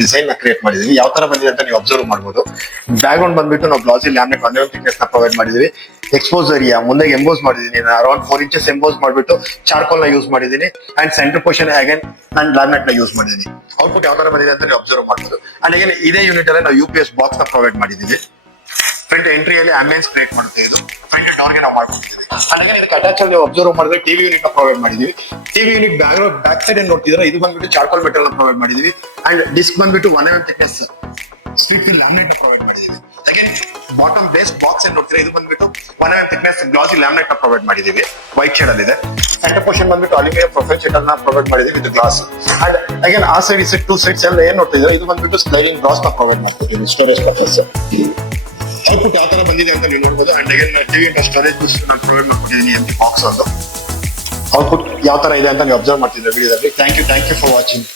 Design ನ create ಮಾಡಿದೀವಿ. ಯಾವ ತರ ಬಂದಿದೆ ಅಂತ ನೀವು ಅಬ್ಸರ್ವ್ ಮಾಡಬಹುದು. ಬ್ಯಾಕ್ ಗ್ರೌಂಡ್ ಬಂದ್ಬಿಟ್ಟು ನಾವು ಗ್ಲಾಸಿ ಲ್ಯಾಮಿನೇಟ್ 1 ಥಿಕ್ನೆಸ್ ನ ಪ್ರೊವೈಡ್ ಮಾಡಿದೀವಿ. ಎಕ್ಸ್ಪೋಸ್ ಏರಿಯಾ ಮುಂದೆ ಎಂಬೋಸ್ ಮಾಡಿದೀನಿ, ಅರೌಂಡ್ 4 ಇಂಚಸ್ ಎಂಬೋಸ್ ಮಾಡ್ಬಿಟ್ಟು ಚಾರ್ಕೋಲ್ ನ ಯೂಸ್ ಮಾಡಿದೀನಿ. ಅಂಡ್ ಸೆಂಟರ್ ಪೋರ್ಷನ್ ಅಗೇನ್ ನಾನು ಲ್ಯಾಮಿನೇಟ್ ನ ಯೂಸ್ ಮಾಡಿದೀನಿ. ಔಟ್ಪುಟ್ ಯಾವ ತರ ಬಂದಿದೆ ಅಂತ ನೀವು ಅಬ್ಸರ್ವ್ ಮಾಡಬಹುದು. ಅಂಡ್ ಅಗೇನ್ ಇದೇ ಯೂನಿಟ್ ಅಲ್ಲಿ ನಾವು UPS ಬಾಕ್ಸ್ ನ ಪ್ರೊವೈಡ್ ಮಾಡಿದೀವಿ. ಫ್ರಂಟ್ ಎಂಟ್ರಿಯಲ್ಲಿ ಆಂಬಿಯನ್ಸ್ ಕ್ರಿಯೇಟ್ ಮಾಡುತ್ತೆ. ಇದು ಫ್ರಂಟ್ ಡೋರ್ ಗೆ ನಾವು ಮಾಡ್ಕೊಡ್ತೀವಿ. ಹಾಗೆ ಇದಕ್ಕೆ ಅಟ್ಯಾಚ್ ಅಲ್ಲಿ ನೀವು ಅಬ್ಸರ್ವ್ ಮಾಡಿದ್ರೆ ಟಿವಿ ಯೂನಿಟ್ ನ ಪ್ರೊವೈಡ್ ಮಾಡಿದೀವಿ. ಟಿವಿ ಯೂನಿಟ್ ಬ್ಯಾಕ್ ಸೈಡ್ ಏನ್ ನೋಡ್ತಿದ್ರೆ ಇದು ಬಂದ್ಬಿಟ್ಟು ಚಾರ್ಕೋಲ್ ಮೆಟಲ್ ನ ಪ್ರೊವೈಡ್ ಮಾಡಿದೀವಿ. ಅಂಡ್ ಡಿಸ್ಕ್ ಬಂದ್ಬಿಟ್ಟು 1 mm ಥಿಕ್ನೆಸ್ ಸ್ಟ್ರಿಪ್ ಲ್ಯಾಮಿನೇಟ್ ನ ಪ್ರೊವೈಡ್ ಮಾಡಿದೀವಿ. ಅಗೇನ್ ಬಾಟಮ್ ಬೇಸ್ ಬಾಕ್ಸ್ ಏನ್ ನೋಡ್ತೀರಾ ಇದು ಬಂದ್ಬಿಟ್ಟು 1 mm ಥಿಕ್ನೆಸ್ ಗ್ಲಾಸಿ ಲ್ಯಾಮಿನೇಟ್ ನ ಪ್ರೊವೈಡ್ ಮಾಡಿದೀವಿ. ವೈಟ್ ಶೇಡ್ ಅಲ್ಲಿ ಇದೆ. ಸೆಂಟರ್ ಪೋರ್ಷನ್ ಬಂದ್ಬಿಟ್ಟು ಅಲ್ಯೂಮಿನಿಯಂ ಪ್ರೊಫೈಲ್ ಶೀಟ್ ಅನ್ನ ಪ್ರೊವೈಡ್ ಮಾಡಿದೀವಿ ವಿತ್ ಗ್ಲಾಸ್. ಅಂಡ್ ಅಗೇನ್ ಆ ಸೈಡ್ ಈ ಸೈಡ್ 2 ಸೈಡ್ಸ್ ಎಲ್ಲ ಏನ್ ನೋಡ್ತಿದ್ರೆ ಇದು ಬಂದ್ಬಿಟ್ಟು ಸ್ಲೈಡಿಂಗ್ ಗ್ಲಾಸ್ ನ ಪ್ರೊವೈಡ್ ಮಾಡ್ತಿದ್ದೀವಿ ಸ್ಟೋರೇಜ್ ಪರ್ಪಸ್. ಔಟ್ಪುಟ್ ಯಾವ ತರ ಬಂದಿದೆ ಅಂತ ನೀವು ನೋಡಬಹುದು. And again TV storage bus ನಾನು ಪ್ರೊವೈಡ್ ಮಾಡ್ತಿದ್ದೀನಿ ಅಂತ ಬಾಕ್ಸ್ ಒಂದು. ಔಟ್ಪುಟ್ ಯಾವ ತರ ಇದೆ ಅಂತ ನೀವು ಅಬ್ಸರ್ವ್ ಮಾಡ್ತಿದ್ದೀರಾ ವಿಡಿಯೋದಲ್ಲಿ. Thank you for watching.